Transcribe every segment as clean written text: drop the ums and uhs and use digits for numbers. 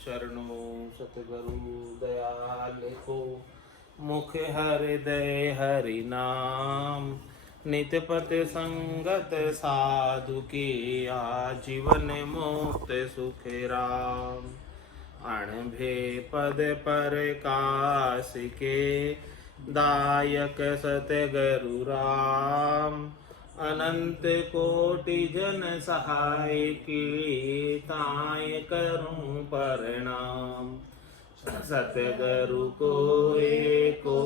शरणो सतगुरु दयाल को। मुख हृदय हरि नाम, नित पत संगत साधु की। आजीवन मुक्त सुख राम, अणभे पद पर कास के। दायक सतगुरु राम, अनंत कोटि जन सहाय की। ताय करूं प्रणाम, सतगुरु को एको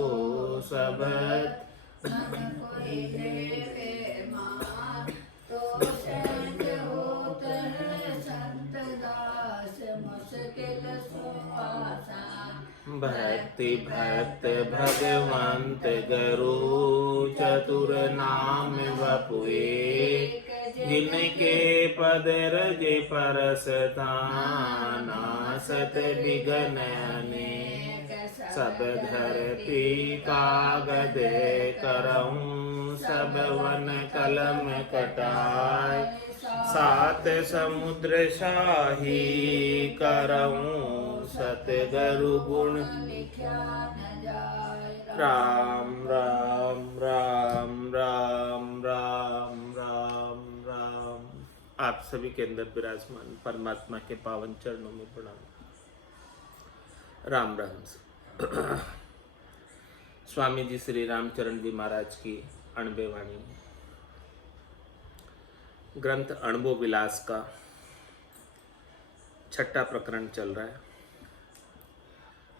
सबद। कोई लेवे मान, तो सहज होत है संत दास। मुश्किल सो आसान, भक्ति भक्त भगवंत गुरु, चतुर नाम वपु एक। जिनके पद रजे परस ताना, सत विघ्न अनेक। सब धरती कागद करऊं, सब वन कलम कटाय। सात समुद्र शाही करऊं, सतगुरु गुण लिखा न जाय। राम राम राम राम राम राम राम। आप सभी के अंदर विराजमान परमात्मा के पावन चरणों में प्रणाम। राम राम। स्वामी जी श्री रामचरण जी महाराज की अणबे वाणी, ग्रंथ अणबो विलास का छठा प्रकरण चल रहा है।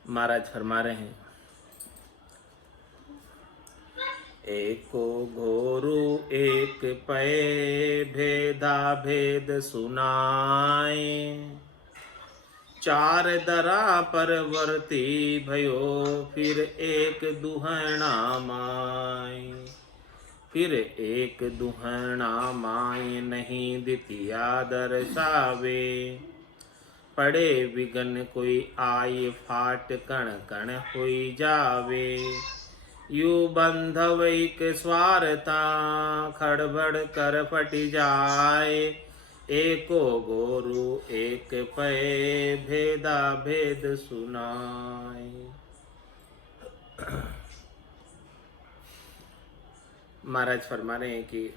महाराज फरमा रहे हैं, एको घोरु एक पै, भेदा भेद सुनाए। चार दरा परवर्ती भयो, फिर एक दुहना माय। फिर एक दुहना माय, नहीं द्वितीया दर्शावे। पड़े विघन कोई आय, फाट कण कण होई जावे। यू बंधव एक स्वारता, खड़बड़ कर फटी जाए। एको गोरु एक पै, भेदा भेद सुनाय। महाराज फरमा रहे हैं कि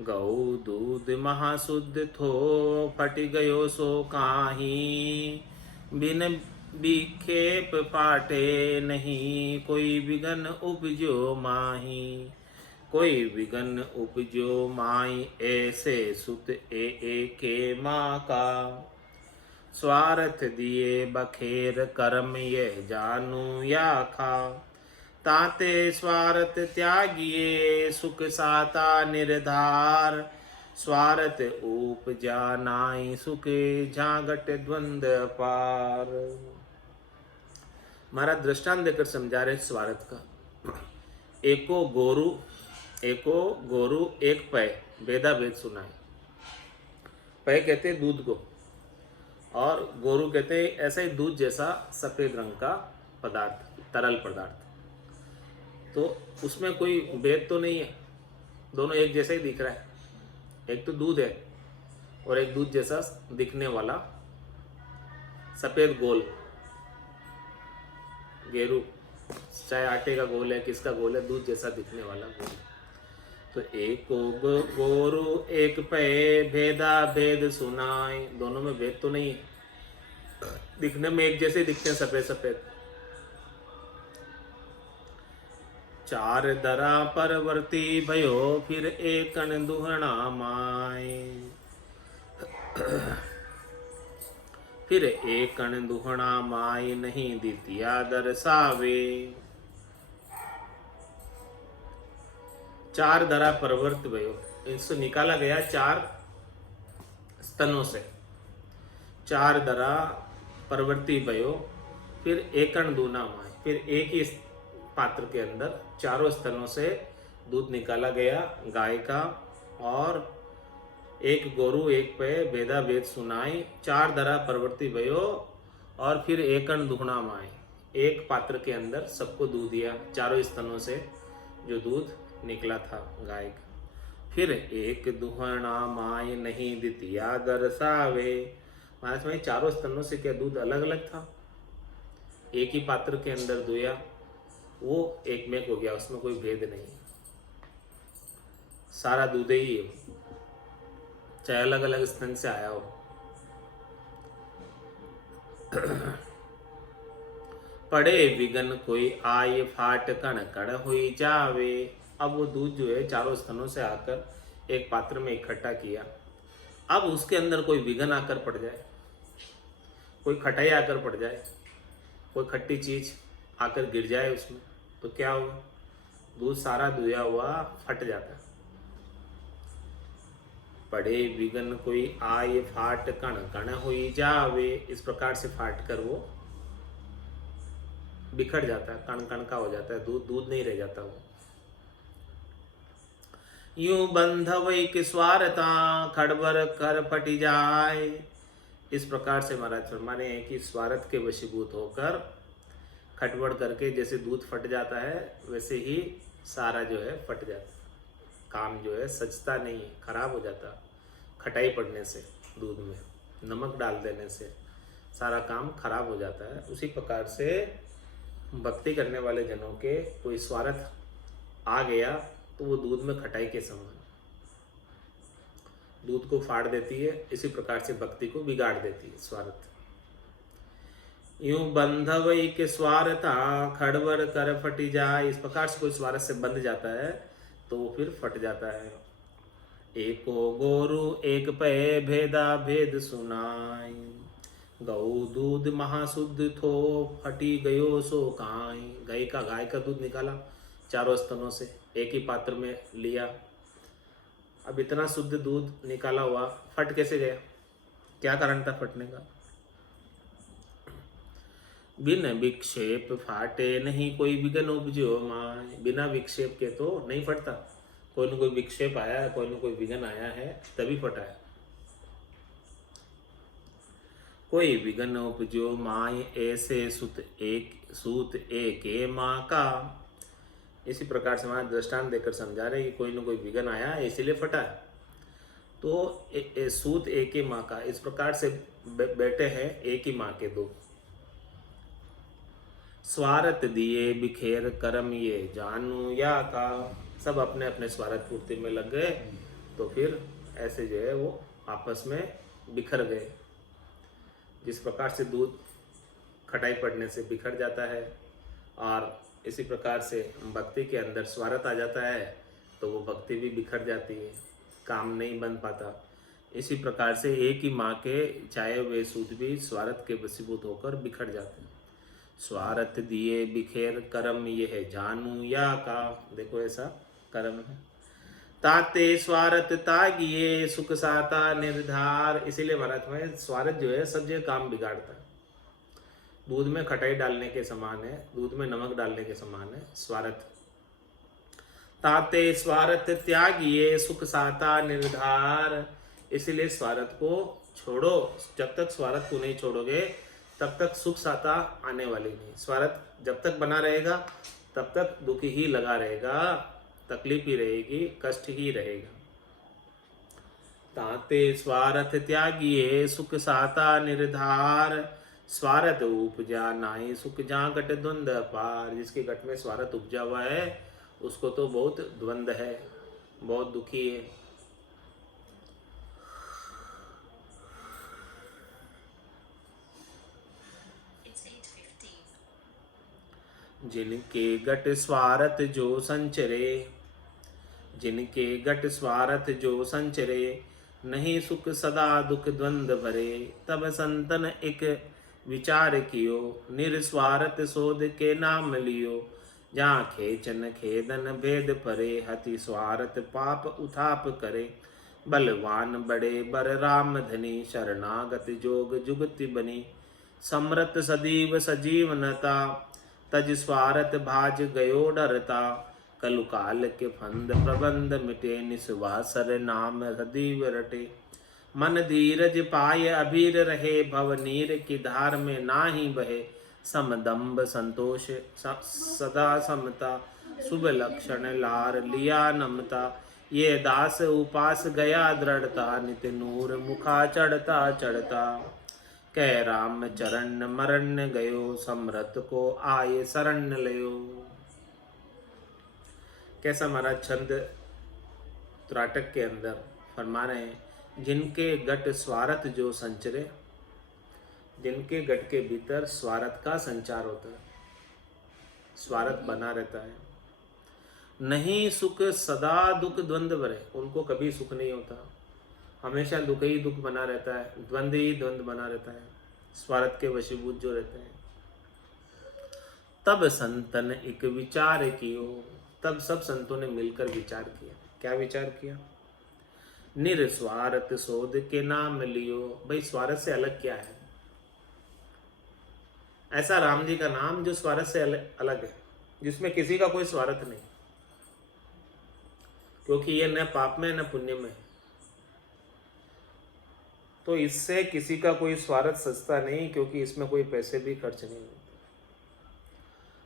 गौ दूध महाशुद्ध थो, फट गयो सो काही। बिन विखेप पाटे नहीं, कोई विघन उपजो माही। कोई विघन उपजो माई, ऐसे सुत के माँ का। स्वार्थ दिए बखेर कर्म, यह जानू या खा। ताते स्वार्थ त्यागिए, सुख साता निर्धार। स्वार्थ उपजा नाई, सुखे झांगट द्वंद पार। महाराज दृष्टांत देकर समझा रहे स्वार्थ का। एको गोरु एक पै, भेदा भेद सुनाए। पै कहते दूध को, और गोरु कहते ऐसा ही दूध जैसा सफेद रंग का पदार्थ, तरल पदार्थ। तो उसमें कोई भेद तो नहीं है, दोनों एक जैसा ही दिख रहा है। एक तो दूध है और एक दूध जैसा दिखने वाला सफेद गोल गेरू, चाहे आटे का गोल है किसका गोल है, दूध जैसा दिखने वाला गोल। तो एक गोरु एक पै, भेदा भेद सुनाए। दोनों में भेद तो नहीं है, दिखने में एक जैसे दिखते हैं, सफेद सफेद। चार दरा परवर्ती भयो, फिर एकन दुहना माय। फिर एकन दुहना माय, नहीं द्वितीया दर्शावे। चार दरा परवर्त भयो, इससे निकाला गया चार स्तनों से। चार दरा परवर्ती भयो, फिर एकन दूना माय। फिर एक ही पात्र के अंदर चारों स्तनों से दूध निकाला गया गाय का, और एक गोरु एक पे, भेदा भेद सुनाई। चार दरा परवर्ती भयो, और फिर एकन दुहना माय। एक पात्र के अंदर सबको दूध दिया, चारों स्तनों से जो दूध निकला था गाय का। फिर एक दुहना माय, नहीं द्वितीया दर्शावे। महाराज में चारों स्तनों से क्या दूध अलग अलग था? एक ही पात्र के अंदर दुया, वो एक में हो गया, उसमें कोई भेद नहीं, सारा दूध ही है, चाहे अलग अलग स्तन से आया हो। पड़े विघन कोई आय फाट कण कण हुई जावे। अब वो दूध जो है चारों स्तनों से आकर एक पात्र में इकट्ठा किया, अब उसके अंदर कोई विघन आकर पड़ जाए, कोई खटाई आकर पड़ जाए, कोई खट्टी चीज आकर गिर जाए उसमें, तो क्या होगा? दूध सारा दुया हुआ फट जाता है। पड़े विघन कोई आय फाट कण कण हुई जावे, इस प्रकार से फाट कर वो बिखर जाता है, कण कण का हो जाता है, दूध दूध नहीं रह जाता वो। यूं बंधवई के स्वारता खड़बर कर फटी जाए। इस प्रकार से महाराज फरमाने हैं कि स्वार्थ के वशीभूत होकर खटबड़ करके जैसे दूध फट जाता है, वैसे ही सारा जो है फट जाता है, काम जो है सजता नहीं है, खराब हो जाता, खटाई पड़ने से, दूध में नमक डाल देने से सारा काम खराब हो जाता है। उसी प्रकार से भक्ति करने वाले जनों के कोई स्वार्थ आ गया तो वो दूध में खटाई के समान दूध को फाड़ देती है, इसी प्रकार से भक्ति को बिगाड़ देती है स्वार्थ। यूं बंधवई के स्वार्था खड़बड़ कर फटी जाए, इस प्रकार से कोई स्वार्थ से बंध जाता है तो वो फिर फट जाता है। एको गोरु एक पे भेदा भेद सुनाई, गौ दूध महाशुद्ध थो फटी गयो सो काई। गाय का दूध निकाला चारों स्तनों से, एक ही पात्र में लिया, अब इतना शुद्ध दूध निकाला हुआ फट कैसे गया? क्या कारण था फटने का? बिन विक्षेप फाटे नहीं कोई विघन उपजो माय। बिना विक्षेप के तो नहीं फटता, कोई न कोई विक्षेप आया है, कोई न कोई विघन आया है तभी फटा है। कोई विघन उपजो माय ऐसे सूत एक माँ का। इसी प्रकार से हमारा दृष्टांत देकर समझा रहे कि कोई न कोई विघन आया इसीलिए फटा है। तो सूत एक ही माँ का, इस प्रकार से बेटे हैं एक ही माँ के दो। स्वार्थ दिए बिखेर करम ये जानू या का। सब अपने अपने स्वार्थ पूर्ति में लग गए तो फिर ऐसे जो है वो आपस में बिखर गए। जिस प्रकार से दूध खटाई पड़ने से बिखर जाता है और इसी प्रकार से भक्ति के अंदर स्वार्थ आ जाता है तो वो भक्ति भी बिखर जाती है, काम नहीं बन पाता। इसी प्रकार से एक ही माँ के चाहे हुए सूत भी स्वार्थ के वशीभूत होकर बिखर जाते हैं। स्वार्थ दिए बिखेर करम यह जानू या का। देखो ऐसा कर्म है। ताते स्वार्थ तागिए सुख साता निर्धार। इसीलिए महाराज में स्वार्थ जो है सब जगह काम बिगाड़ता है। दूध में खटाई डालने के समान है, दूध में नमक डालने के समान है स्वार्थ। ताते स्वार्थ त्यागिए सुख साता निर्धार। इसीलिए स्वार्थ को छोड़ो, जब तक स्वार्थ को नहीं छोड़ोगे तब तक सुख साता आने वाली नहीं। स्वार्थ जब तक बना रहेगा तब तक दुख ही लगा रहेगा, तकलीफ ही रहेगी, कष्ट ही रहेगा। ताते स्वार्थ त्यागिए सुख साता निर्धार। स्वार्थ उपजा नाई सुख जहाँ घट द्वंद पार। जिसके घट में स्वार्थ उपजा हुआ है उसको तो बहुत द्वंद है, बहुत दुखी है। जिनके घट स्वार्थ जो संचरे, जिनके घट स्वार्थ जो संचरे, नहीं सुख सदा दुख द्वंद भरे। तब संतन एक विचार कियो, निरस्वार्थ शोध के नाम लियो। जहाँ खेचन खेदन भेद परे, हति स्वार्थ पाप उथाप करे। बलवान बड़े बर राम धनी, शरणागत जोग जुगति बनी। समृत सदीव सजीवनता, तज स्वार्थ भाज गयो डरता। कलु काल के फंद प्रबंध मिटे, निस्वासर नाम सदीव रटे। मन धीरज पाय अभीर रहे, भव नीर की धार में नाही बहे। समदम्ब संतोष सदा समता, शुभ लक्षण लार लिया नमता। ये दास उपास गया दृढ़ता, नित नूर मुखा चढ़ता चढ़ता। कह राम चरण मरण गयो, समरथ को आए शरण लयो। कैसा महाराज छंद त्राटक के अंदर फरमा रहे हैं, जिनके गट स्वार्थ जो संचरे, जिनके गट के भीतर स्वार्थ का संचार होता है, स्वार्थ बना रहता है, नहीं सुख सदा दुख द्वंद्व भरे, उनको कभी सुख नहीं होता, हमेशा दुख ही दुख बना रहता है, द्वंद्व ही द्वंद्व बना रहता है, स्वार्थ के वशीभूत जो रहते हैं। तब संतन एक विचार कियो, तब सब संतों ने मिलकर विचार किया। क्या विचार किया? निस्वार्थ शोध के नाम लियो। भाई स्वार्थ से अलग क्या है? ऐसा राम जी का नाम जो स्वार्थ से अलग है, जिसमें किसी का कोई स्वार्थ नहीं, क्योंकि ये न पाप में न पुण्य में, तो इससे किसी का कोई स्वार्थ सस्ता नहीं, क्योंकि इसमें कोई पैसे भी खर्च नहीं होते।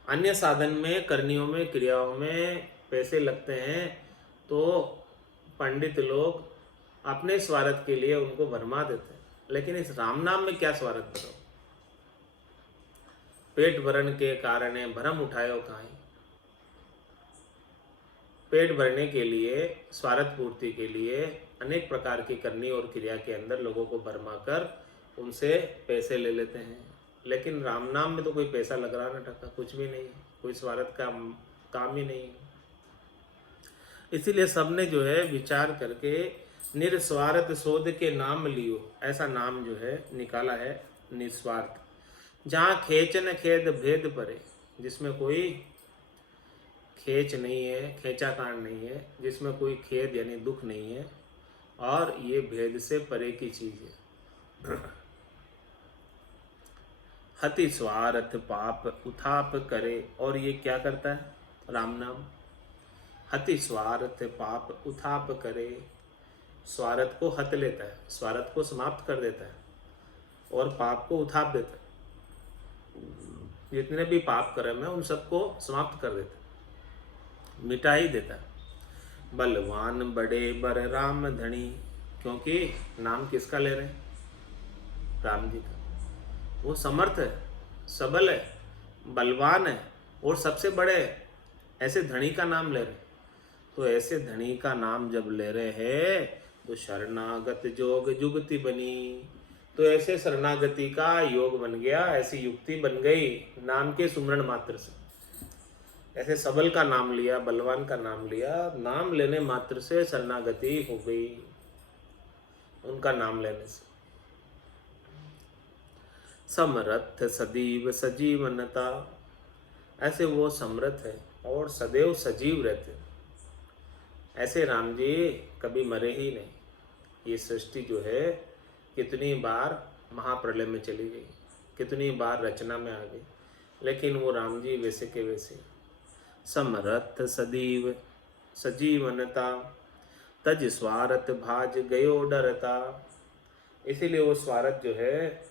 अन्य साधन में, करनियों में, क्रियाओं में पैसे लगते हैं, तो पंडित लोग अपने स्वार्थ के लिए उनको भरमा देते हैं। लेकिन इस राम नाम में क्या स्वार्थ करो? पेट भरण के कारण भरम उठायो काई। पेट भरने के लिए, स्वार्थ पूर्ति के लिए अनेक प्रकार की करनी और क्रिया के अंदर लोगों को भरमा कर उनसे पैसे ले लेते हैं। लेकिन राम नाम में तो कोई पैसा लग रहा ना टका, कुछ भी नहीं, कोई स्वार्थ का काम ही नहीं। इसीलिए सबने जो है विचार करके निस्वार्थ शोध के नाम लियो, ऐसा नाम जो है निकाला है, निस्वार्थ। जहाँ खेच न खेद भेद परे, जिसमें कोई खेच नहीं है, खेचाकांड नहीं है, जिसमें कोई खेद यानी दुख नहीं है, और ये भेद से परे की चीज है। हति स्वार्थ पाप उथाप करे, और ये क्या करता है? राम नाम। हति स्वार्थ पाप उथाप करे, स्वार्थ को हत लेता है, स्वार्थ को समाप्त कर देता है, और पाप को उथाप देता है। जितने भी पाप कर्म है उन सबको समाप्त कर देता है, मिटा ही देता है। बलवान बड़े बर राम धनी, क्योंकि नाम किसका ले रहे हैं? राम जी का। वो समर्थ है, सबल है, बलवान है, और सबसे बड़े है। ऐसे धनी का नाम ले रहे, तो ऐसे धनी का नाम जब ले रहे हैं तो शरणागत जोग जुगति बनी, तो ऐसे शरणागति का योग बन गया, ऐसी युक्ति बन गई नाम के सुमरण मात्र से। ऐसे सबल का नाम लिया, बलवान का नाम लिया, नाम लेने मात्र से शरणागति हो गई उनका नाम लेने से। समरथ सदैव सजीवनता, ऐसे वो समर्थ है और सदैव सजीव रहते हैं। ऐसे राम जी कभी मरे ही नहीं। ये सृष्टि जो है कितनी बार महाप्रलय में चली गई, कितनी बार रचना में आ गई, लेकिन वो राम जी वैसे के वैसे। समरथ सदैव सजीवनता, तज स्वार्थ भाज गयो डरता, इसीलिए वो स्वार्थ जो है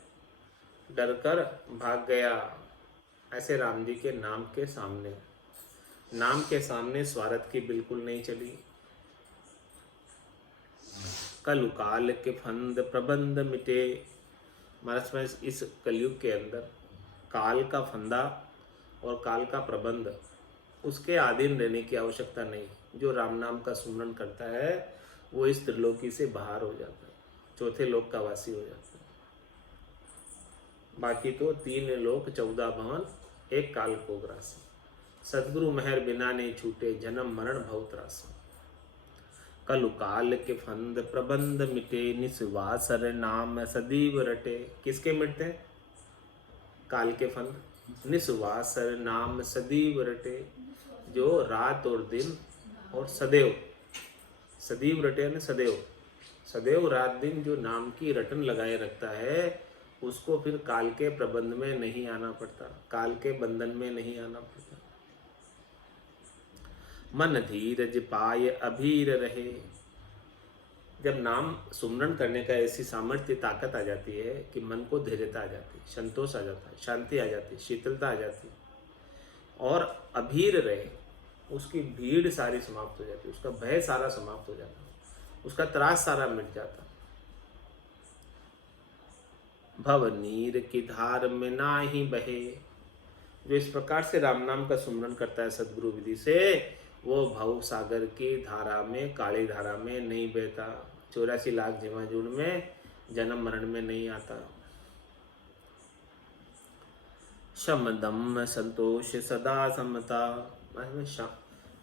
डरकर भाग गया। ऐसे राम जी के नाम के सामने, नाम के सामने स्वार्थ की बिल्कुल नहीं चली। कलु काल के फंद प्रबंध मिटे, महाराज इस कलयुग के अंदर काल का फंदा और काल का प्रबंध, उसके अधीन रहने की आवश्यकता नहीं। जो राम नाम का सुमरण करता है वो इस त्रिलोकी से बाहर हो जाता है, चौथे लोक का वासी हो जाता है। बाकी तो 3 लोक 14 भवन एक काल को ग्रासी, सदगुरु मेहर बिना नहीं छूटे, जन्म मरण भव त्रासी। कलु काल के फंद प्रबंध मिटे, निस्वासर नाम सदैव रटे। किसके मिटते? काल के फंद, निस्वासर नाम सदैव रटे, जो रात और दिन और सदैव, सदैव रटे ने सदैव, सदैव रात दिन जो नाम की रटन लगाए रखता है, उसको फिर काल के प्रबंध में नहीं आना पड़ता, काल के बंधन में नहीं आना पड़ता। मन धीरज पाय अभीर रहे, जब नाम सुमरण करने का ऐसी सामर्थ्य ताकत आ जाती है कि मन को धैर्यता आ जाती है, संतोष आ जाता है, शांति आ जाती है, शीतलता आ जाती है, और अभीर रहे, उसकी भीड़ सारी समाप्त हो जाती है, उसका भय सारा समाप्त हो जाता है, उसका त्रास सारा मिट जाता है। भव नीर की धार में ना ही बहे। जो इस प्रकार से राम नाम का सुमरन करता है सदगुरु विधि से, वो भव सागर की धारा में, काली धारा में नहीं बहता, 84 लाख झिमाझूड़ में जन्म मरण में नहीं आता। शम दम संतोष सदा समता।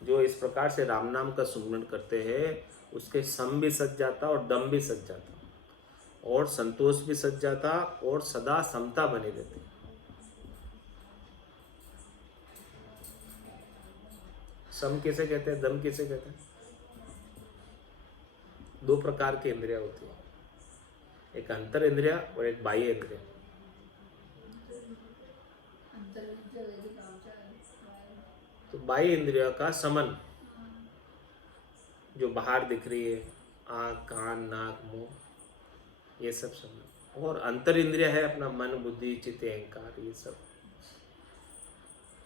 जो इस प्रकार से राम नाम का सुमरन करते हैं उसके सम भी सज जाता और दम भी सज जाता और संतोष भी सज जाता और सदा समता बनी रहती। सम किसे कहते हैं, दम किसे कहते हैं? दो प्रकार की इंद्रियां होती है, एक अंतर इंद्रिया और एक बाह्य इंद्रिया। तो बाह्य इंद्रियों का समन, जो बाहर दिख रही है, आँख कान नाक मुंह, ये सब समन। और अंतर इंद्रिया है अपना मन बुद्धि चित्त अहंकार, ये सब।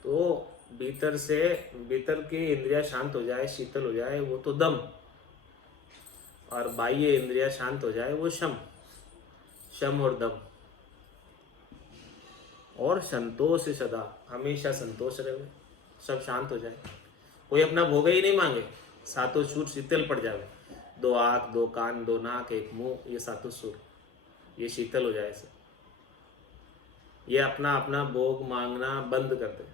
तो भीतर की इंद्रिया शांत हो जाए, शीतल हो जाए, वो तो दम, और बाह्य इंद्रिया शांत हो जाए वो शम और दम। और संतोष सदा, हमेशा संतोष रहे, सब शांत हो जाए, कोई अपना भोग ही नहीं मांगे, सातों सुर शीतल पड़ जाए, 2 आँख 2 कान 2 नाक 1 मुंह, ये सातों सुर ये शीतल हो जाए सब, ये अपना अपना भोग मांगना बंद कर दे।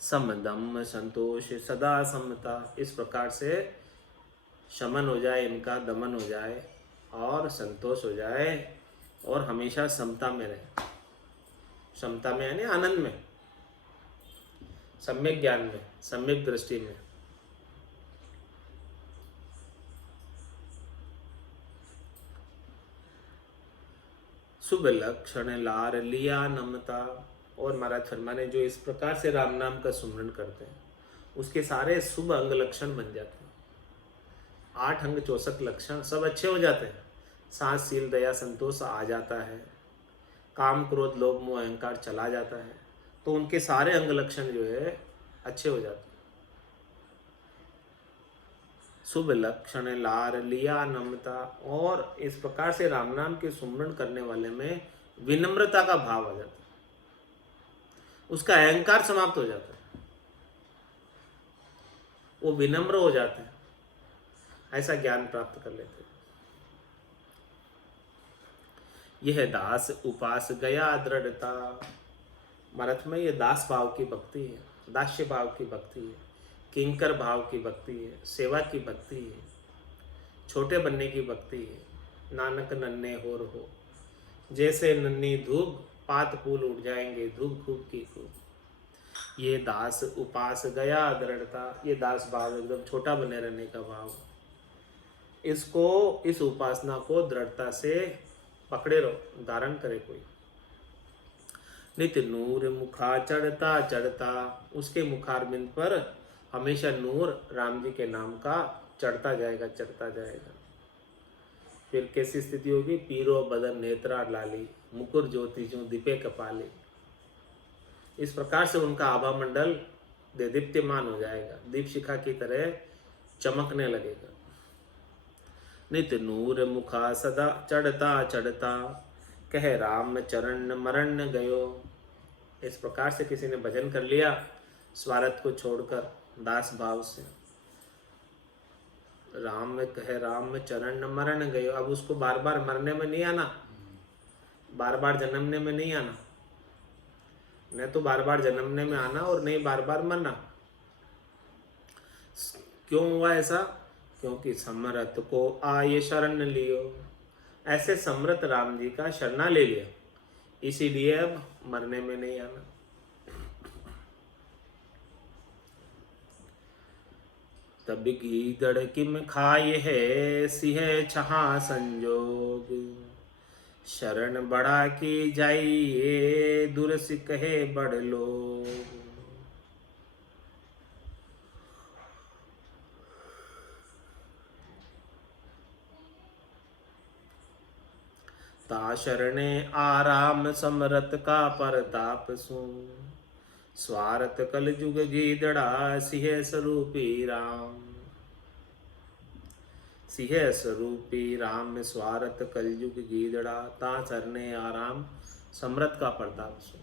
सम दम संतोष सदा समता, इस प्रकार से शमन हो जाए इनका, दमन हो जाए और संतोष हो जाए और हमेशा समता में रहे। समता में यानी आनंद में, सम्यक ज्ञान में, सम्यक दृष्टि में। शुभ लक्षण लार लिया नमता। और महाराज फरमाने जो इस प्रकार से राम नाम का सुमरन करते हैं उसके सारे शुभ अंग लक्षण बन जाते हैं। 8 अंग 64 लक्षण सब अच्छे हो जाते हैं। सांस सील दया संतोष आ जाता है, काम क्रोध लोभ मोह अहंकार चला जाता है, तो उनके सारे अंग लक्षण जो है अच्छे हो जाते हैं। शुभ लक्षण लार लिया नम्रता। और इस प्रकार से राम नाम के सुमरन करने वाले में विनम्रता का भाव आ जाता है, उसका अहंकार समाप्त हो जाता है, वो विनम्र हो जाते हैं, ऐसा ज्ञान प्राप्त कर लेते हैं। यह दास उपास गया दृढ़ता। मरथ में ये दास भाव की भक्ति है, दास्य भाव की भक्ति है, किंकर भाव की भक्ति है, सेवा की भक्ति है, छोटे बनने की भक्ति है। नानक नन्हे होर हो, जैसे नन्ही धूप पात फूल उड़ जाएंगे, धूप खूब की खूब। ये दास उपास गया दृढ़ता, ये दास भाव एकदम छोटा बने रहने का भाव, इसको इस उपासना को दृढ़ता से पकड़े रहो, धारण करे कोई। नित्य नूर मुखा चढ़ता चढ़ता, उसके मुखारबिंद पर हमेशा नूर राम जी के नाम का चढ़ता जाएगा, चढ़ता जाएगा। फिर कैसी स्थिति होगी? पीरो बदन नेत्रा लाली, मुकुर ज्योति जो दीपे कपाली। इस प्रकार से उनका आभा मंडल देदीप्यमान हो जाएगा, दीप शिखा की तरह चमकने लगेगा। नित्य नूर मुखा सदा चढ़ता चढ़ता, कह राम चरण मरण गयो। इस प्रकार से किसी ने भजन कर लिया स्वार्थ को छोड़कर दास भाव से, राम में कहे राम चरण मरण गयो। अब उसको बार बार मरने में नहीं आना, बार बार जन्मने में नहीं आना, न तो बार बार जन्मने में आना और नहीं बार बार मरना। क्यों हुआ ऐसा? क्योंकि समरथ को आये शरण लियो। ऐसे समरथ राम जी का शरणा ले लिया, इसीलिए अब मरने में नहीं आना। तब गीदड़ किम खाए है, सिंह छहा संजोग। शरण बड़ा की जाइए, दुरस कहे बड़ लोग। ता शरणे आराम समरथ का परताप सुन। स्वार्थ कल जुग गीदड़ा, सिंह स्वरूपी राम। सिंह स्वरूपी राम स्वारथ कलयुग गीदड़ा ता सरने आराम समृत का प्रताप सो।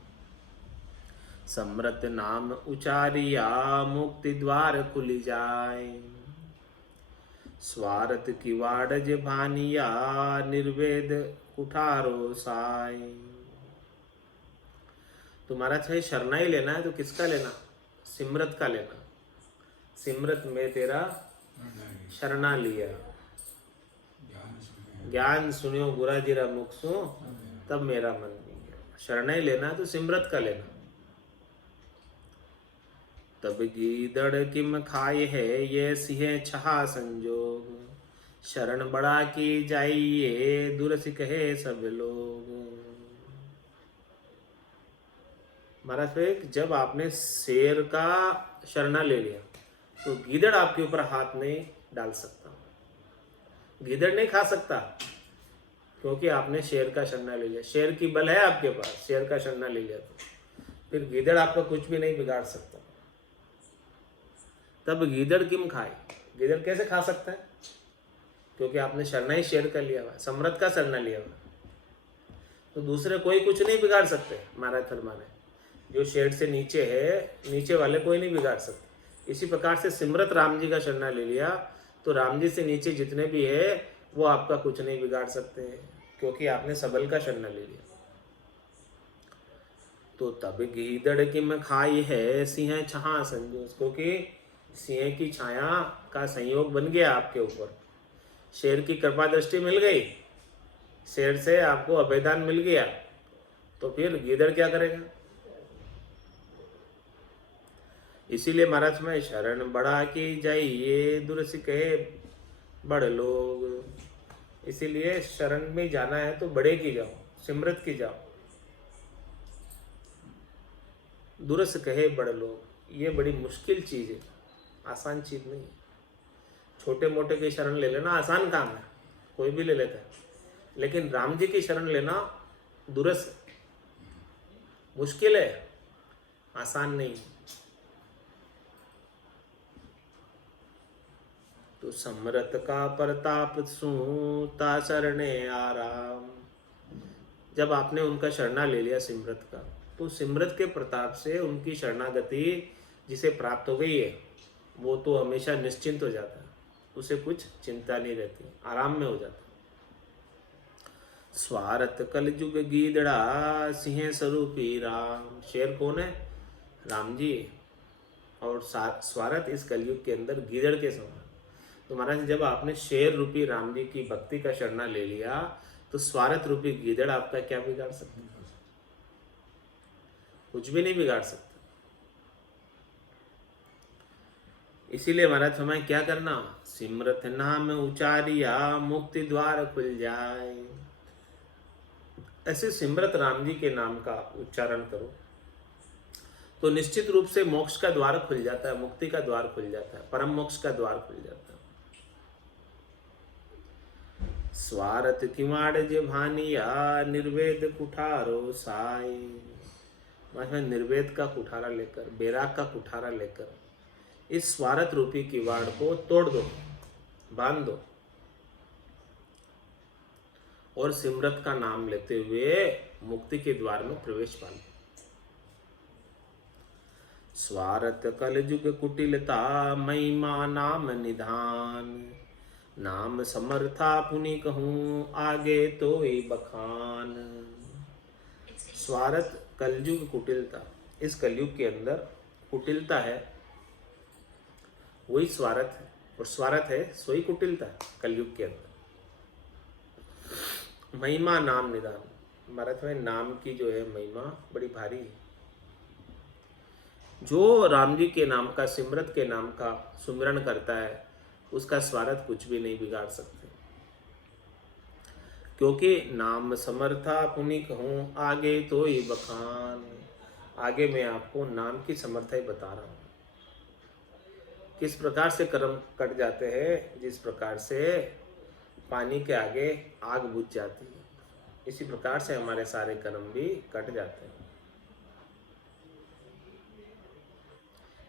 समृत नाम उचारिया मुक्ति द्वार खुल जाए। स्वार्थ की वाड़ज भानिया निर्वेद कुठारो साय। तुम्हारा चाहे शरणाई लेना है तो किसका लेना? सिमरत का लेना। सिमरत में तेरा शरणा लिया, ज्ञान सुनियो गुरा जीरा मुख सो तब मेरा मन नहीं गया। शरणाई लेना है तो सिमरत का लेना। तब गीदड़ किम खाए है ये सिंह छहा संजोग। शरण बड़ा की जाइए दुरस कहे सब लोग। महाराज भाई, जब आपने शेर का शरणा ले लिया तो गीदड़ आपके ऊपर हाथ नहीं डाल सकता। गीदड़ नहीं खा सकता क्योंकि आपने शेर का शरणा ले लिया। शेर की बल है आपके पास, शेर का शरणा ले लिया तो फिर गीदड़ आपका कुछ भी नहीं बिगाड़ सकता। तब गीदड़ किम खाए, गीदड़ कैसे खा सकता है? क्योंकि आपने शरणा ही शेर का लिया हुआ, समृत का शरणा लिया हुआ, तो दूसरे कोई कुछ नहीं बिगाड़ सकते। महाराज फरमा रहे जो शेर से नीचे है, नीचे वाले कोई नहीं बिगाड़ सकते। इसी प्रकार से सिमरत राम जी का शरणा ले लिया तो राम जी से नीचे जितने भी है वो आपका कुछ नहीं बिगाड़ सकते हैं, क्योंकि आपने सबल का शरणा ले लिया। तो तब गीदड़ किम खाई है सिंह छहा संजोग, क्योंकि सिंह की छाया का संयोग बन गया आपके ऊपर। शेर की कृपा दृष्टि मिल गई, शेर से आपको अभयदान मिल गया, तो फिर गीदड़ क्या करेगा? इसीलिए महाराज में शरण बड़ा की जाइए दुरसी कहे बड़ लोग। इसीलिए शरण में जाना है तो बड़े की जाओ, सिमरत की जाओ। दुरस कहे बड़ लोग, ये बड़ी मुश्किल चीज है, आसान चीज नहीं है। छोटे मोटे की शरण ले लेना आसान काम है, कोई भी ले लेता है, लेकिन राम जी की शरण लेना दुरस है, मुश्किल है, आसान नहीं। तो समरत का प्रताप सूता शरणे आराम। जब आपने उनका शरणा ले लिया सिमरत का, तो सिमरत के प्रताप से उनकी शरणागति जिसे प्राप्त हो गई है वो तो हमेशा निश्चिंत हो जाता है, उसे कुछ चिंता नहीं रहती, आराम में हो जाता है। स्वार्थ कलयुग गीदड़ा सिंह स्वरूपी राम। शेर कौन है? राम जी। और स्वार्थ इस कलयुग के अंदर गीदड़ के समान। तो महाराज जब आपने शेर रूपी राम जी की भक्ति का शरणा ले लिया तो स्वार्थ रूपी गीदड़ आपका क्या बिगाड़ सकता है? कुछ भी नहीं बिगाड़ सकता। इसीलिए महाराज हमें क्या करना? सिमरत नाम उचारिया मुक्ति द्वार खुल जाए। ऐसे सिमरत राम जी के नाम का उच्चारण करो तो निश्चित रूप से मोक्ष का द्वार खुल जाता है, मुक्ति का द्वार खुल जाता है, परम मोक्ष का द्वार खुल जाता है। स्वार्थ की वाड़ज भानिया निर्वेद कुठारो साई। मतलब निर्वेद का कुठारा लेकर, बैराग का कुठारा लेकर इस स्वार्थ रूपी किवाड़ को तोड़ दो, बांध दो और सिमरत का नाम लेते हुए मुक्ति के द्वार में प्रवेश पालो। स्वार्थ कलयुग कुटिलता महिमा नाम निधान। नाम समर्था पुनि कहूँ आगे तो ही बखान। स्वार्थ कलयुग कुटिलता, इस कलयुग के अंदर कुटिलता है वही स्वार्थ है, और स्वार्थ है सोई कुटिलता है कलयुग के अंदर। महिमा नाम निदान, भारत में नाम की जो है महिमा बड़ी भारी है। जो राम जी के नाम का, सिमरत के नाम का सुमिरन करता है उसका स्वार्थ कुछ भी नहीं बिगाड़ सकते, क्योंकि नाम समर्था पुनि कहूँ आगे तो ही बखान। आगे मैं आपको नाम की समर्था ही बता रहा हूँ, किस प्रकार से कर्म कट जाते हैं। जिस प्रकार से पानी के आगे आग बुझ जाती है, इसी प्रकार से हमारे सारे कर्म भी कट जाते हैं।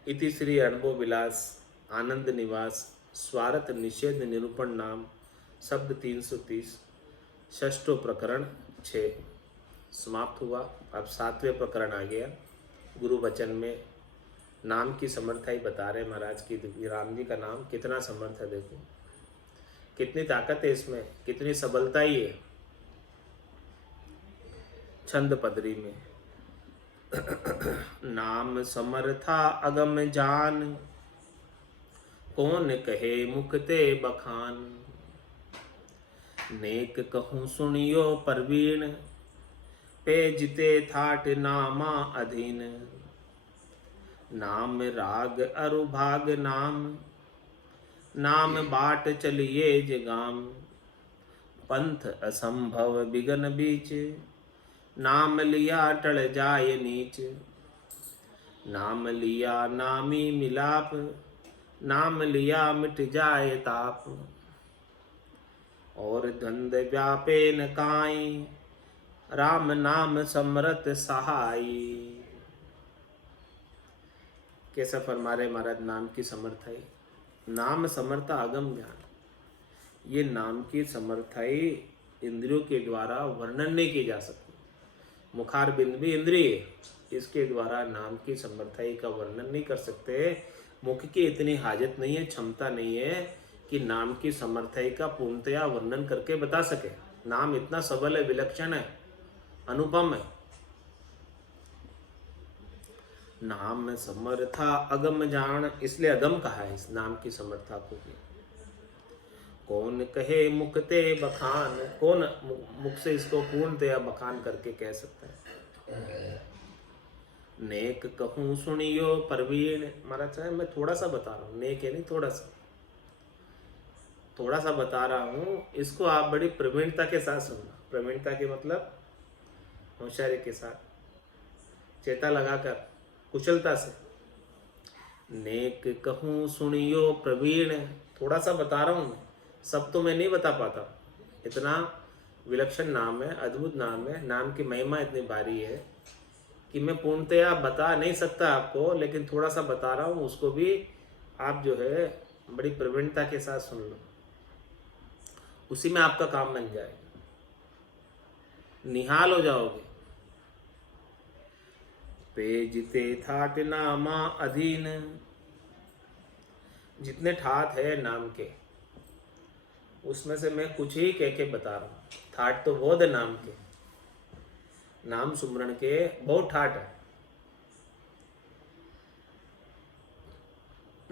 इति श्री अनुभव विलास आनंद निवास स्वार्थ निषेध निरूपण नाम शब्द 330 षष्ठो प्रकरण 6 समाप्त हुआ। अब 7वें प्रकरण आ गया। गुरु वचन में नाम की समर्थाई बता रहे महाराज की। राम जी का नाम कितना समर्थ है, देखो कितनी ताकत है इसमें, कितनी सबलता ही है। छंद पदरी में नाम समर्था अगम जान, कौन कहे मुखते बखान। नेक कहूँ सुनियो परवीण, पे जिते थाट नामा अधीन। नाम राग अरुभाग नाम, नाम बाट चलिए जगाम। पंथ असंभव बिगन बीच, नाम लिया टल जाय नीच। नाम लिया नामी मिलाप, नाम लिया मिट जाए ताप। और द्वंद व्यापे न काई, राम नाम समरथ सहाई। कैसा फरमा रहे महाराज नाम की समर्थाई। नाम समर्था अगम ज्ञान, ये नाम की समर्थाई इंद्रियों के द्वारा वर्णन नहीं की जा सकती। मुखार बिंद भी इंद्रिय, इसके द्वारा नाम की समर्थाई का वर्णन नहीं कर सकते। मुख की इतनी हाजत नहीं है, क्षमता नहीं है कि नाम की समर्थाई का पूर्णतया वर्णन करके बता सके। नाम इतना सबल है, विलक्षण है, अनुपम है। नाम समर्था अगम जान, इसलिए अगम कहा है इस नाम की समर्था को भी। कौन कहे मुखते बखान, कौन मुख से इसको पूर्णतया बखान करके कह सकता है। नेक कहूँ सुनियो परवीण, महाराज मैं थोड़ा सा बता रहा हूँ, नेक है नहीं, थोड़ा सा बता रहा हूँ। इसको आप बड़ी प्रवीणता के साथ सुनना। प्रवीणता के मतलब होशियारी के साथ, चेता लगाकर, कुशलता से। नेक कहूँ सुनियो प्रवीण, थोड़ा सा बता रहा हूँ, सब तो मैं नहीं बता पाता। इतना विलक्षण नाम है, अद्भुत नाम है, नाम की महिमा इतनी भारी है कि मैं पूर्णतया बता नहीं सकता आपको, लेकिन थोड़ा सा बता रहा हूँ। उसको भी आप जो है बड़ी प्रवीणता के साथ सुन लो, उसी में आपका काम बन जाएगा, निहाल हो जाओगे। पे जिते ठाट नामा अधीन, जितने ठाट है नाम के उसमें से मैं कुछ ही कह के बता रहा हूँ। ठाट तो बहुत है नाम के, नाम सुमरण के बहुत ठाट है।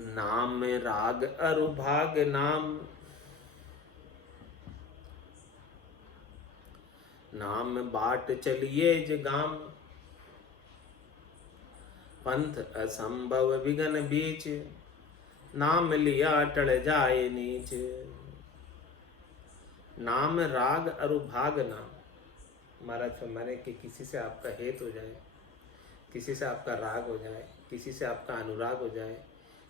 नाम में राग अरुभाग नाम, नाम बाट चलिए जगाम। पंथ असंभव विघन बीच, नाम लिया टल जाए नीच। नाम राग अरुभाग नाम, महाराज फरमाने कि किसी से आपका हेत हो जाए, किसी से आपका राग हो जाए, किसी से आपका अनुराग हो जाए,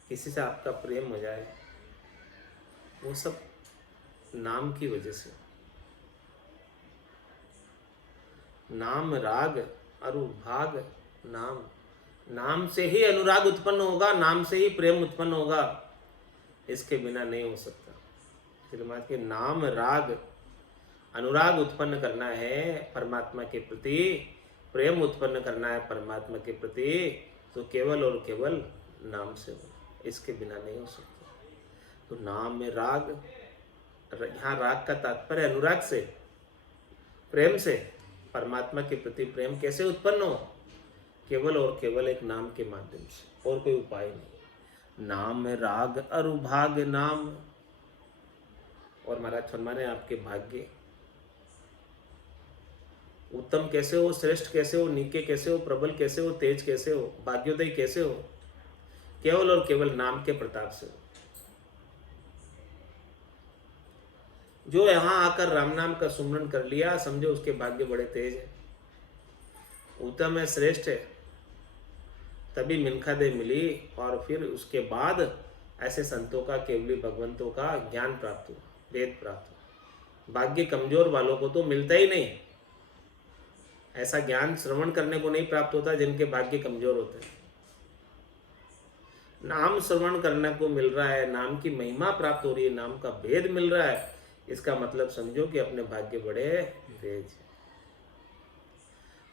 किसी से आपका प्रेम हो जाए, वो सब नाम की वजह से। नाम राग अनुभाग नाम, नाम से ही अनुराग उत्पन्न होगा, नाम से ही प्रेम उत्पन्न होगा, इसके बिना नहीं हो सकता। श्रीमान के नाम राग अनुराग उत्पन्न करना है परमात्मा के प्रति, प्रेम उत्पन्न करना है परमात्मा के प्रति, तो केवल और केवल नाम से हो, इसके बिना नहीं हो सकता। तो नाम में राग, यहाँ राग का तात्पर्य अनुराग से, प्रेम से, परमात्मा के प्रति प्रेम कैसे उत्पन्न हो, केवल और केवल एक नाम के माध्यम से, और कोई उपाय नहीं। नाम राग अरुभाग नाम। और महाराज फरमाने आपके भाग्य उत्तम कैसे हो, श्रेष्ठ कैसे हो, नीके कैसे हो, प्रबल कैसे हो, तेज कैसे हो, भाग्योदय कैसे हो, केवल और केवल नाम के प्रताप से हो। जो यहाँ आकर राम नाम का सुमरन कर लिया, समझो उसके भाग्य बड़े तेज है, उत्तम है, श्रेष्ठ है। तभी मिनखा दे मिली, और फिर उसके बाद ऐसे संतों का, केवली भगवंतों का ज्ञान प्राप्त हुआ, वेद प्राप्त हुआ। भाग्य कमजोर वालों को तो मिलता ही नहीं, ऐसा ज्ञान श्रवण करने को नहीं प्राप्त होता जिनके भाग्य कमजोर होते हैं। नाम श्रवण करने को मिल रहा है, नाम की महिमा प्राप्त हो रही है, नाम का भेद मिल रहा है, इसका मतलब समझो कि अपने भाग्य बड़े तेज।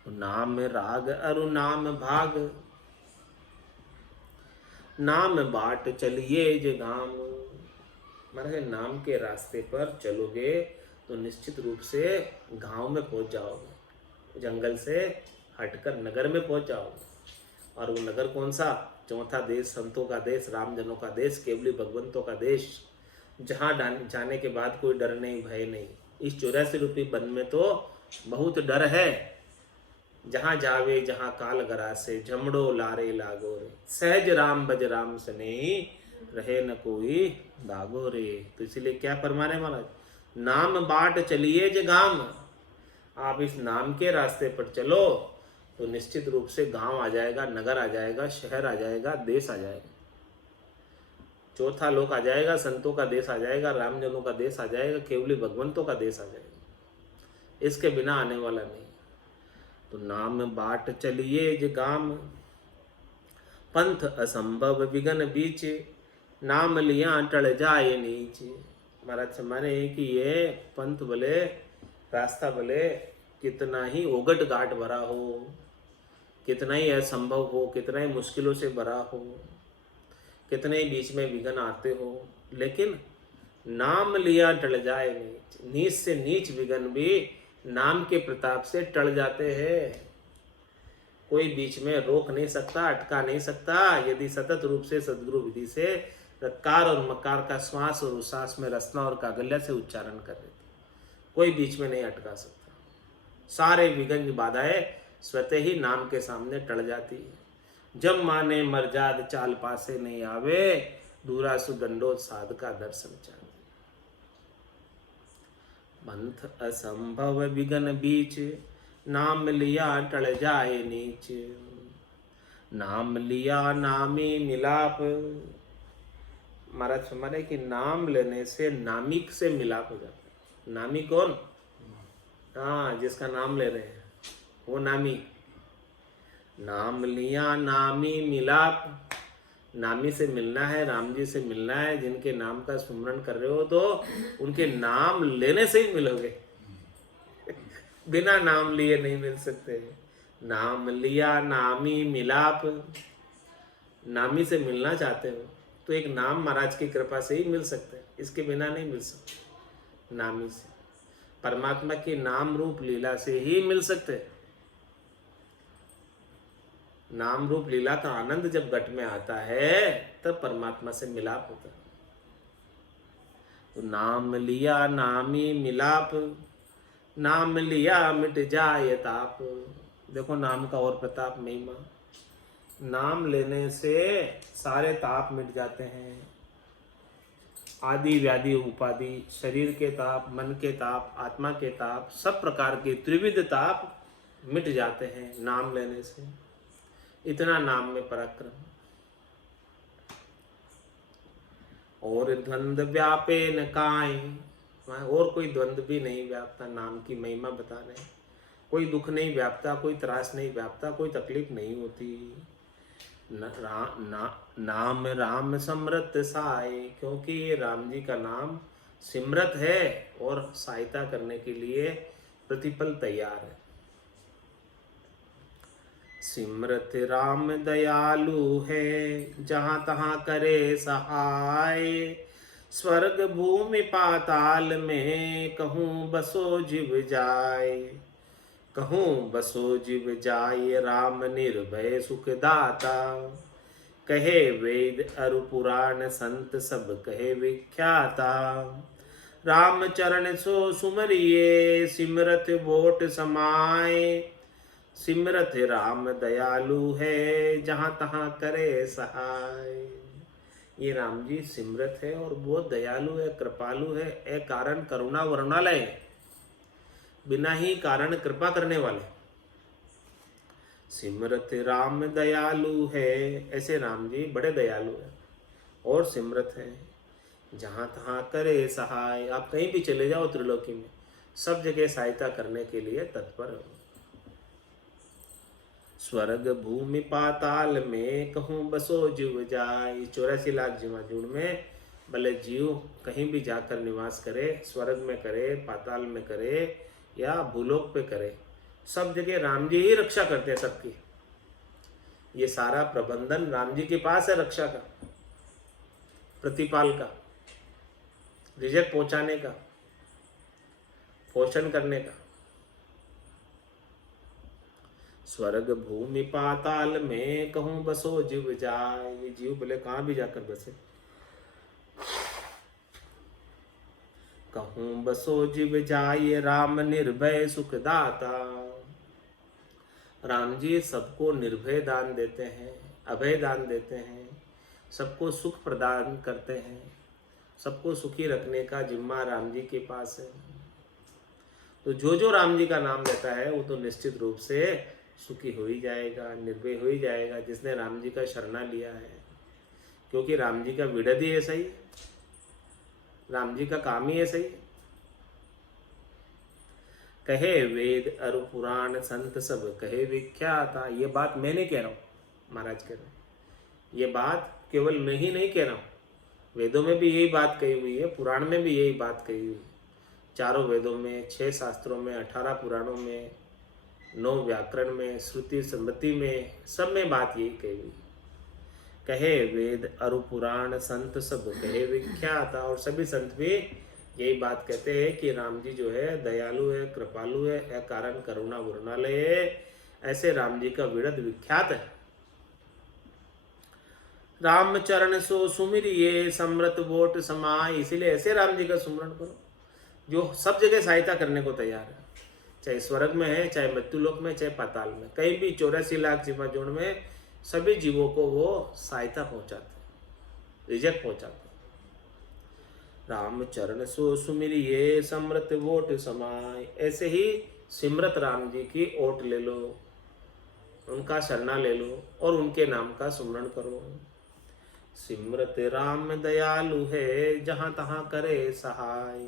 नाम राग अरु नाम भाग, नाम बाट चलिए जे गाम। महाराज नाम के रास्ते पर चलोगे तो निश्चित रूप से गांव में पहुंच जाओगे, जंगल से हटकर नगर में पहुंच जाओगे। और वो नगर कौन सा? चौथा देश, संतों का देश, रामजनों का देश, केवली भगवंतों का देश, जहाँ जाने के बाद कोई डर नहीं, भय नहीं। इस 84 रूपी वन में तो बहुत डर है। जहाँ जावे जहाँ काल गरासे, झमड़ो लारे लागो रे, सहज राम बज राम सने, रहे न कोई दागो रे। तो इसलिए क्या फरमा रहे महाराज? नाम बाट चलिए जे गाम। आप इस नाम के रास्ते पर चलो तो निश्चित रूप से गांव आ जाएगा, नगर आ जाएगा, शहर आ जाएगा, देश आ जाएगा, चौथा लोक आ जाएगा, संतों का देश आ जाएगा, रामजनों का देश आ जाएगा, केवली भगवंतों का देश आ जाएगा। इसके बिना आने वाला नहीं। तो नाम बाट चलिए जे गाम, पंथ असंभव विघन बीच, नाम लिया टल जाए नीचे। महाराज माने कि ये पंथ भले, रास्ता भले कितना ही ओगट गाट भरा हो, कितना ही असंभव हो, कितना ही मुश्किलों से भरा हो, कितने ही बीच में विघन आते हो, लेकिन नाम लिया टल जाए नीच। नीच से नीच विघन भी नाम के प्रताप से टल जाते हैं। कोई बीच में रोक नहीं सकता, अटका नहीं सकता, यदि सतत रूप से सदगुरु विधि से रकार और मकार का श्वास और उश्वास में रसना और कागल्या से उच्चारण कर रहे थे, कोई बीच में नहीं अटका सकता। सारे विघन बाधाएं स्वतः ही नाम के सामने टल जाती है। जब माने मरजाद चाल पासे नहीं आवे, दूरा सुदंडो साध का दर्शन चाहे। पंथ असंभव विघन बीच, नाम लिया टल जाए नीच। नाम लिया नामी मिलाप। महाराज हमारे कि नाम लेने से नामिक से मिलाप हो जाता है। नामी कौन? हाँ, जिसका नाम ले रहे हैं वो नामी। नाम लिया नामी मिलाप। नामी से मिलना है, राम जी से मिलना है। जिनके नाम का स्मरण कर रहे हो तो उनके नाम लेने से ही मिलोगे, बिना नाम लिए नहीं मिल सकते। नाम लिया नामी मिलाप। नामी से मिलना चाहते हो तो एक नाम महाराज की कृपा से ही मिल सकते हैं, इसके बिना नहीं मिल सकते। नामी से, परमात्मा की नाम रूप लीला से ही मिल सकते हैं। नाम रूप लीला का आनंद जब घट में आता है तब परमात्मा से मिलाप होता है। तो नाम लिया नामी मिलाप, नाम लिया मिट जाए ताप। देखो नाम का और प्रताप, महिमा। नाम लेने से सारे ताप मिट जाते हैं। आदि व्याधि उपाधि, शरीर के ताप, मन के ताप, आत्मा के ताप, सब प्रकार के त्रिविध ताप मिट जाते हैं नाम लेने से। इतना नाम में पराक्रम। और द्वंद्व व्यापे न काई, और कोई द्वंद्व भी नहीं व्यापता। नाम की महिमा बता रहे, कोई दुख नहीं व्यापता, कोई त्रास नहीं व्यापता, कोई तकलीफ नहीं होती। नाम राम समृत साय, क्योंकि ये राम जी का नाम सिमरत है और सहायता करने के लिए प्रतिपल तैयार है। सिमरत राम दयालु है, जहाँ तहाँ करे सहाय। स्वर्ग भूमि पाताल में, कहूँ बसो जीव जाय। कहूँ बसो जीव जाय, राम निर्भय सुखदाता। कहे वेद अरु पुराण, संत सब कहे विख्याता। राम चरण सो सुमरिए, सिमरत वोट समाए। सिमरत राम दयालु है, जहाँ तहाँ करे सहाय। ये राम जी सिमरत है और बहुत दयालु है, कृपालु है, ए कारण करुणा वरुणालय है, बिना ही कारण कृपा करने वाले। सिमरत राम दयालु है, ऐसे राम जी बड़े दयालु है और सिमरत है। जहाँ तहाँ करे सहाय। आप कहीं भी चले जाओ त्रिलोकी में, सब जगह सहायता करने के लिए तत्पर हो। स्वर्ग भूमि पाताल में कहूँ बसो जीव जाय। 84 लाख जीवाजूड़ में भले जीव कहीं भी जाकर निवास करे, स्वर्ग में करे, पाताल में करे या भूलोक पे करे, सब जगह राम जी ही रक्षा करते हैं सबकी। ये सारा प्रबंधन राम जी के पास है, रक्षा का, प्रतिपाल का, रिजक पहुंचाने का, पोषण करने का। स्वर्ग भूमि पाताल में कहूँ बसो जीव जाय। ये जीव भले कहाँ भी जाकर बसे, कहूँ बसो जीव जाय राम निर्भय सुख दाता। राम जी सबको निर्भय दान देते हैं, अभय दान देते हैं, सबको सुख प्रदान करते हैं, सबको सुखी रखने का जिम्मा राम जी के पास है। तो जो राम जी का नाम लेता है वो तो निश्चित रूप से सुखी हो ही जाएगा, निर्भय हो ही जाएगा, जिसने राम जी का शरणा लिया है। क्योंकि राम जी का विड़द ही ऐसा ही, राम जी का काम ही ऐसा ही। कहे वेद अरु पुराण संत सब कहे विख्याता। ये बात मैं नहीं कह रहा हूँ, महाराज कह रहे हैं। ये बात केवल मैं ही नहीं कह रहा हूँ, वेदों में भी यही बात कही हुई है, पुराण में भी यही बात कही हुई है। 4 वेदों में, 6 शास्त्रों में, 18 पुराणों में, 9 व्याकरण में, श्रुति स्मृति में, सब में बात यही कही हुई है। कहे वेद अरु पुराण संत सब कहे विख्याता। और सभी संत भी यही बात कहते हैं कि राम जी जो है दयालु है, कृपालु है, अकारण करुणा वरुणालय है। ऐसे राम जी का विड़द विख्यात है। राम चरण सो सुमिरिये समृत वोट समाय। इसीलिए ऐसे राम जी का सुमरण करो जो सब जगह सहायता करने को तैयार है, चाहे स्वर्ग में है, चाहे मृत्युलोक में, चाहे पाताल में, कहीं भी 84 लाख जीवाजूड़ में सभी जीवों को वो सहायता पहुंचाते, रिजक पहुंचाते। राम चरण सो सुमिरिये समृत वोट समाय। ऐसे ही सिमरत राम जी की ओट ले लो, उनका शरणा ले लो और उनके नाम का सुमरण करो। सिमरत राम दयालु है जहां तहां करे सहाय।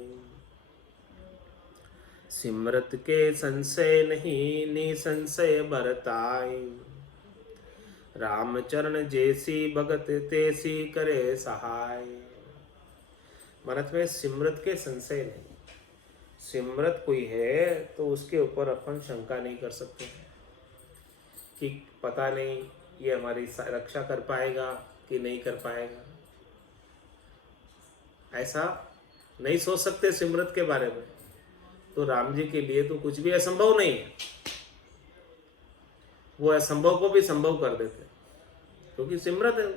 सिमरत के संशय नहीं निसंशय बरताय। राम चरण जैसी भगत तैसी करे सहाय। भारत में सिमरत के संशय नहीं, सिमरत कोई है तो उसके ऊपर अपन शंका नहीं कर सकते कि पता नहीं ये हमारी रक्षा कर पाएगा कि नहीं कर पाएगा, ऐसा नहीं सोच सकते सिमरत के बारे में। तो राम जी के लिए तो कुछ भी असंभव नहीं है, वो असंभव को भी संभव कर देते, क्योंकि सिमरत है,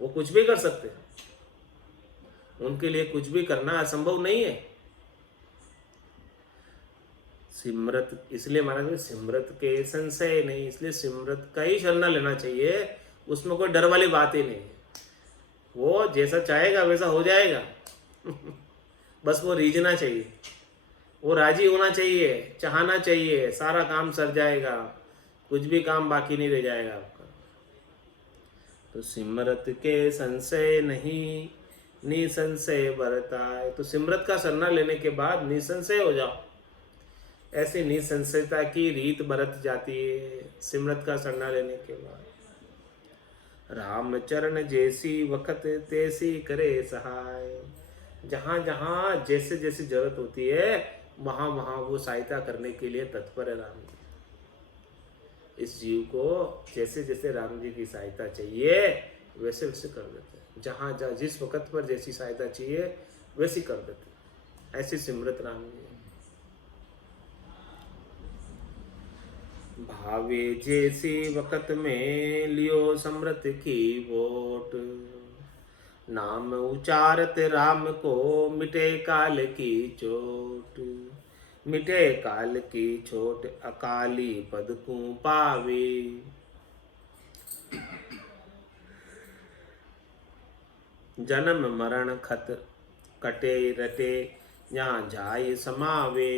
वो कुछ भी कर सकते हैं, उनके लिए कुछ भी करना असंभव नहीं है। सिमरत, इसलिए महाराज सिमरत के संशय नहीं, इसलिए सिमरत का ही शरणा लेना चाहिए, उसमें कोई डर वाली बात ही नहीं है। वो जैसा चाहेगा वैसा हो जाएगा बस वो रीझना चाहिए, वो राजी होना चाहिए, चाहना चाहिए, सारा काम सर जाएगा, कुछ भी काम बाकी नहीं रह जाएगा आपका। तो सिमरत के संशय नहीं निसंशय बरताए। तो सिमरत का शरणा लेने के बाद निसंशय हो जाओ। ऐसी निसंशयता की रीत बरत जाती है सिमरत का शरणा लेने के बाद। राम चरण जैसी वक़्त तैसी करे सहाय। जहाँ जहाँ जैसे जैसी जरूरत होती है वहाँ वहाँ वो सहायता करने के लिए तत्पर है राम जी। इस जीव को जैसे जैसे राम जी की सहायता चाहिए वैसे वैसे कर देते हैं, जहाँ जहाँ जिस वक़्त पर जैसी सहायता चाहिए वैसी कर देते हैं। ऐसी सिमरत राम जी। भावे जैसी वक़्त में लियो समृत की वोट। नाम उचारत राम को मिटे काल की चोट। मिटे काल की चोट अकाली पद को पावे। जन्म मरण खत कटे रटे यहाँ जाय समावे।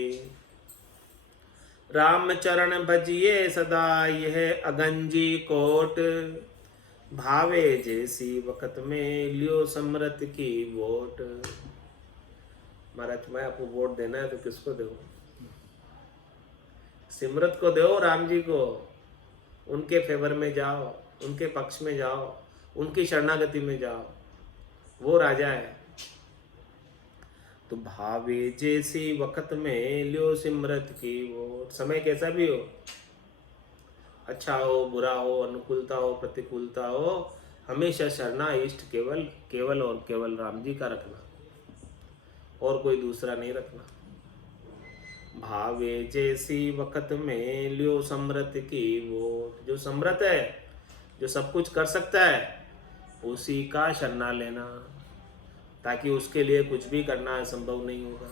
राम चरण भजिए सदा यह अगंजी कोट। भावे जैसी वक़्त में लियो समृत की वोट। महाराज मैं आपको वोट देना है तो किसको दो? सिमरत को दो, राम जी को। उनके फेवर में जाओ, उनके पक्ष में जाओ, उनकी शरणागति में जाओ, वो राजा है। तो भावे जैसी वक्त में लियो सिमरत की वो, समय कैसा भी हो, अच्छा हो बुरा हो, अनुकूलता हो प्रतिकूलता हो, हमेशा शरणा इष्ट केवल केवल और केवल राम जी का रखना, और कोई दूसरा नहीं रखना। भावे जैसी वक्त में लियो समृत की वो, जो समृत है, जो सब कुछ कर सकता है, उसी का शरणा लेना, ताकि उसके लिए कुछ भी करना असंभव नहीं होगा।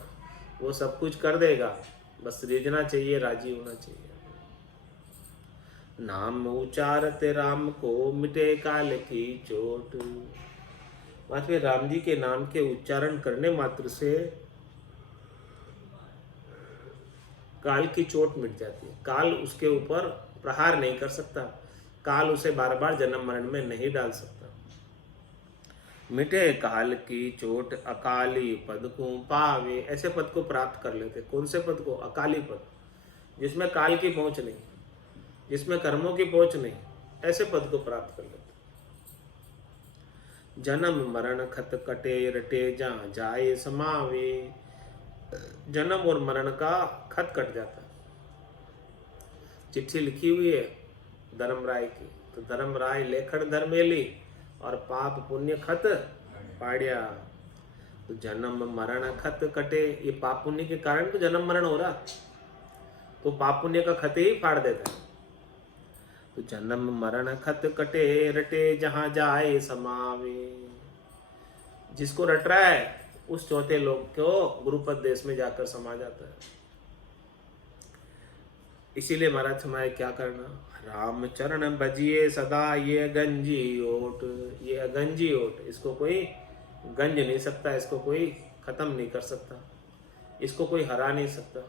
वो सब कुछ कर देगा, बस रिझना चाहिए, राजी होना चाहिए। नाम उच्चारते राम को मिटे काल की चोट। बाद में राम जी के नाम के उच्चारण करने मात्र से काल की चोट मिट जाती है। काल उसके ऊपर प्रहार नहीं कर सकता, काल उसे बार बार जन्म मरण में नहीं डाल सकता। मिटे काल की चोट अकाली पद को पावे, ऐसे पद को प्राप्त कर लेते। कौन से पद को? अकाली पद, जिसमें काल की पहुंच नहीं, जिसमें कर्मों की पहुंच नहीं, ऐसे पद को प्राप्त कर लेते। जन्म मरण खत कटे रटे जहाँ जाए समावे, जन्म और मरण का खत कट जाता है। चिट्ठी लिखी हुई है धर्मराय की, तो धर्मराय लेखन धर्मेली और पाप पुण्य खत पाड़िया। तो जन्म मरण खत कटे, ये पाप पुण्य के कारण तो जन्म मरण हो रहा, तो पाप पुण्य का खत ही फाड़ देता है। तो जन्म मरण खत कटे रटे जहां जाए समावे, जिसको रट रहा है उस चौथे लोग को गुरुपद देश में जाकर समा जाता है। इसीलिए महाराज हमारे क्या करना, राम चरण भजिए सदा ये गंजी ओट। ये अगंजी ओट, इसको कोई गंज नहीं सकता, इसको कोई खत्म नहीं कर सकता, इसको कोई हरा नहीं सकता।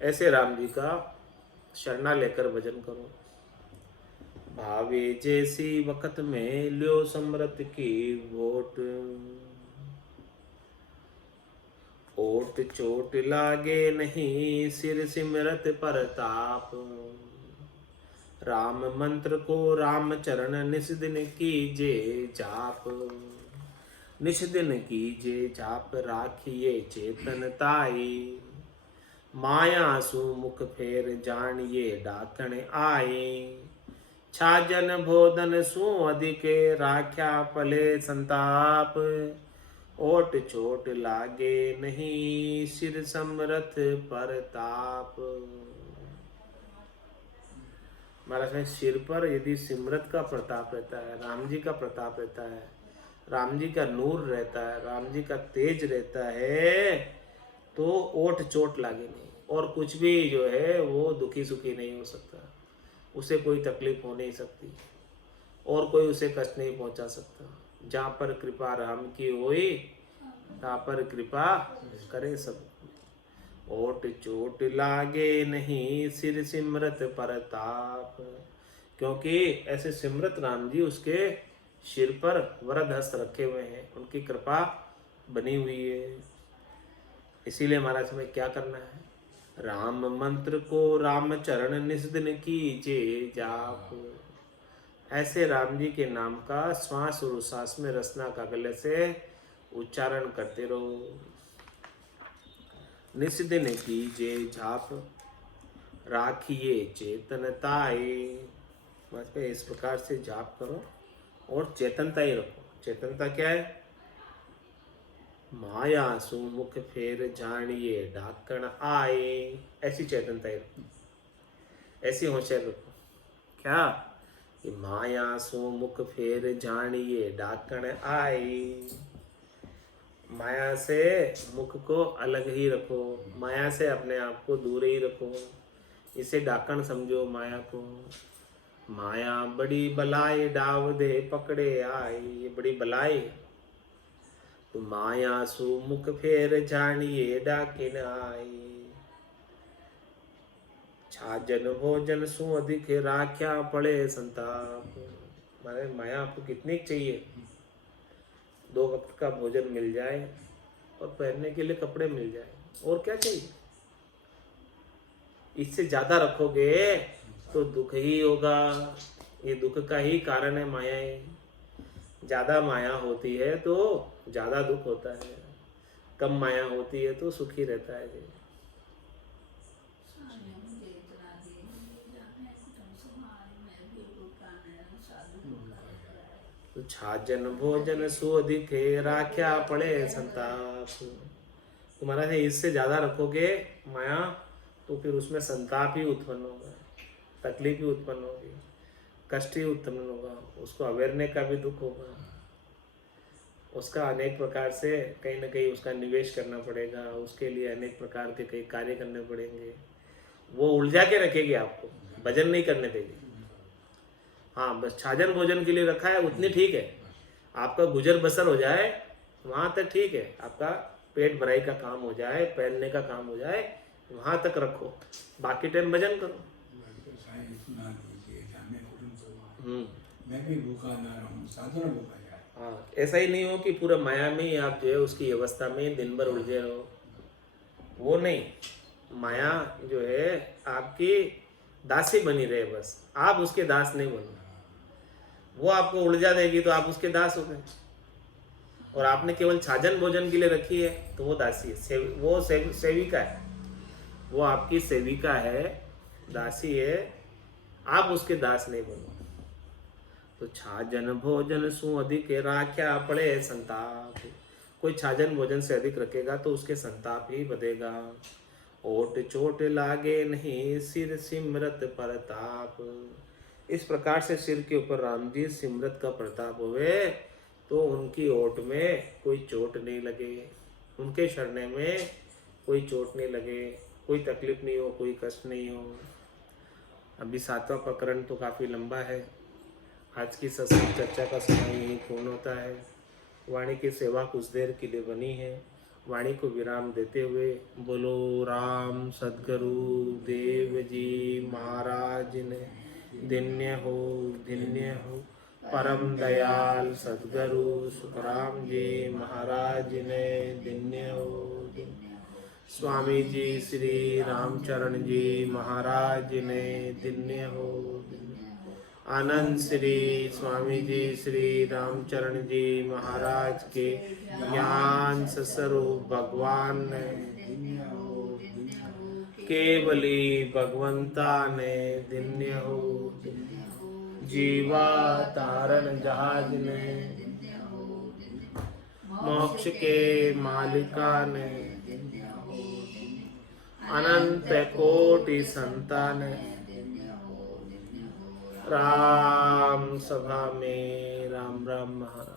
ऐसे राम जी का शरणा लेकर भजन करो। भावे जैसी वक्त में लियो समृत की वोट, ओट चोट लागे नहीं सिर सिमरत परताप। राम मंत्र को राम चरण निस दिन कीजे जाप, निस दिन कीजे जाप राखिए चेतन ताई। माया सुमुख फेर जानिए डाकण आए, छाजन भोदन सु अधिक राख्या पले संताप। ओट चोट लागे नहीं सिर समरथ परताप। महाराज में सिर पर यदि सिमरत का प्रताप रहता है, राम जी का प्रताप रहता है, राम जी का नूर रहता है, राम जी का तेज रहता है, तो ओट चोट लागे नहीं, और कुछ भी जो है वो दुखी सुखी नहीं हो सकता, उसे कोई तकलीफ हो नहीं सकती, और कोई उसे कष्ट नहीं पहुंचा सकता। जहाँ पर कृपा राम की होई तहाँ पर कृपा करे सब। ओट चोट लागे नहीं सिर सिमरत परताप, क्योंकि ऐसे सिमरत राम जी उसके सिर पर वरद हस्त रखे हुए हैं, उनकी कृपा बनी हुई है। इसीलिए महाराज में क्या करना है, राम मंत्र को राम चरण निस दिन कीजे जाप। ऐसे राम जी के नाम का श्वास और उच्छ्वास में रसना का गले से उच्चारण करते रहो। निस दिन कीजे जाप राखिए चेतनताए, बस पे इस प्रकार से जाप करो और चेतनता ही रखो। चेतनता क्या है? माया सुमुख फेर जानिए डाकण आए, ऐसी चेतनता ही रखो, ऐसी होशियार रखो। क्या? कि माया सुमुख फेर जानिए डाकण आए, माया से मुख को अलग ही रखो, माया से अपने आप को दूर ही रखो, इसे डाकण समझो माया को। माया बड़ी बलाई डाव दे पकड़े आई, ये बड़ी बलाई। तो माया सुमुख फेर जानिए डाकिन आई, छाजन भोजन सु अधिक राख्या पड़े संताप। मारे माया आपको कितनी चाहिए? 2 वक्त का भोजन मिल जाए और पहनने के लिए कपड़े मिल जाए, और क्या चाहिए? इससे ज्यादा रखोगे तो दुख ही होगा। ये दुख का ही कारण है मायाएं। ज्यादा माया होती है तो ज्यादा दुख होता है, कम माया होती है तो सुखी रहता है जी। सारे मुझे इतना दे दिए, जाने तुम सुमारी मैं भी रुकाने साधु को कर रहा है। तो छाजन भोजन सुअधिक राख्या पड़े संताप। तुम्हारा है इससे ज्यादा रखोगे माया तो फिर उसमें संताप ही उत्पन्न होगा, तकलीफ ही उत्पन्न होगी, कष्ट ही उत्पन्न होगा, उसको अवेरने का भी दुख होगा, उसका अनेक प्रकार से कहीं ना कहीं उसका निवेश करना पड़ेगा, उसके लिए अनेक प्रकार के कई कार्य करने पड़ेंगे। वो उलझा के रखेगी आपको, भजन नहीं करने देगी। हाँ बस छाजन भोजन के लिए रखा है उतनी ठीक है, आपका गुजर बसर हो जाए वहाँ तक ठीक है, आपका पेट भराई का काम हो जाए, पहनने का काम हो जाए वहाँ तक रखो, बाकी टाइम भजन करो। मैं भी भूखा ना रहूं, साधना भूखा जाए। हाँ ऐसा ही नहीं हो कि पूरा माया में ही आप जो है उसकी अवस्था में दिन भर उलझे रहो, वो नहीं। माया जो है आपकी दासी बनी रहे, बस आप उसके दास नहीं बनो। वो आपको उलझा देगी तो आप उसके दास हो गए, और आपने केवल छाजन भोजन के लिए रखी है तो वो दासी है, वो सेविका है, वो आपकी सेविका है, दासी है, आप उसके दास नहीं बनो। तो छाजन भोजन सु अधिक राख्या पड़े संताप। कोई छाजन भोजन से अधिक रखेगा तो उसके संताप ही बढ़ेगा। ओट चोट लागे नहीं सिर सिमरत प्रताप। इस प्रकार से सिर के ऊपर राम जी सिमरत का प्रताप हुए तो उनकी ओट में कोई चोट नहीं लगे, उनके शरणे में कोई चोट नहीं लगे, कोई तकलीफ नहीं हो, कोई कष्ट नहीं हो। अभी 7वां प्रकरण तो काफ़ी लंबा है, आज की सत्संग चर्चा का समय यही पूर्ण होता है। वाणी की सेवा कुछ देर के लिए बनी है, वाणी को विराम देते हुए बोलो राम सद्गुरु देव जी महाराज ने धन्य हो परम दयाल सद्गुरु सुखराम जी महाराज ने धन्य हो। स्वामी जी श्री रामचरण जी महाराज ने धन्य हो। आनंद श्री स्वामी जी श्री रामचरण जी महाराज के ज्ञान स्वरूप भगवान ने केवली भगवंता ने धन्य हो। जीवा तारण जहाज ने मोक्ष के मालिका ने अनंत कोटि संतान राम सभा में राम राम महाराज।